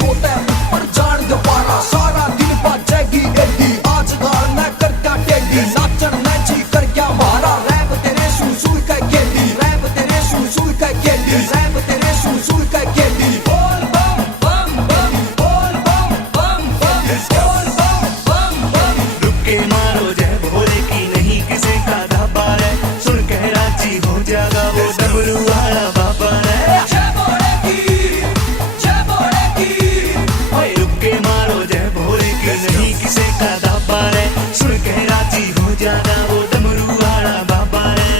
सोता है ऊपर जान दोबारा सारा दिन बाजेगी एडी आज गाल मैं करता टेडी नाचन मैं जी कर क्या मारा रैप तेरे सुई का केडी रैप तेरे सुई का केडी रैप तेरे सुई का केडी बोल बम बम बम बोल बम बम बम बोल बम बम बम रुक के मारो जय भोले की नहीं किसी का धापा रे सुन के राजी हो जाएगा वो डमरू वाला बाबा रे जय भोले की ओए रुक के मारो जय भोले की नहीं किसी का धापा रे सुन के राजी हो जाएगा वो डमरू वाला बाबा रे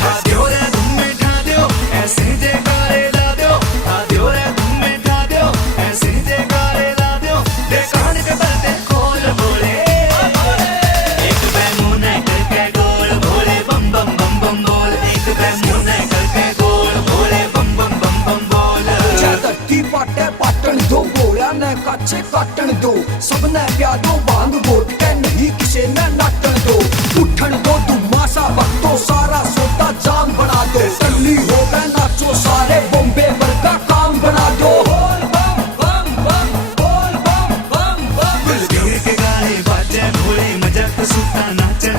ठा दियो रे धूम में ठा दियो ऐसे जयकारे ला दियो ठा दियो रे धूम में ठा दियो ऐसे जयकारे ला दियो दे कान के पर्दे खोल भोले एक बैमुन करके गोल भोले बम बम बम बम बोल एक बैमुन करके गोल भोले बम बम बम बम बोल धरती पाटे पाटन दो बोला ने काचे काटन दो सबने प्या दो बांग बोट के नहीं किसे ने नाटन दो उठन दो दुमासा वक्तो सारा सोता जाम बना दो टल्ली हो गए नाचो सारे बॉम्बे वर्गा काम बना दो बोल बम बम बम बोल बम बम बम दिल के गाने बाजे भोले मजाक सूता नाचे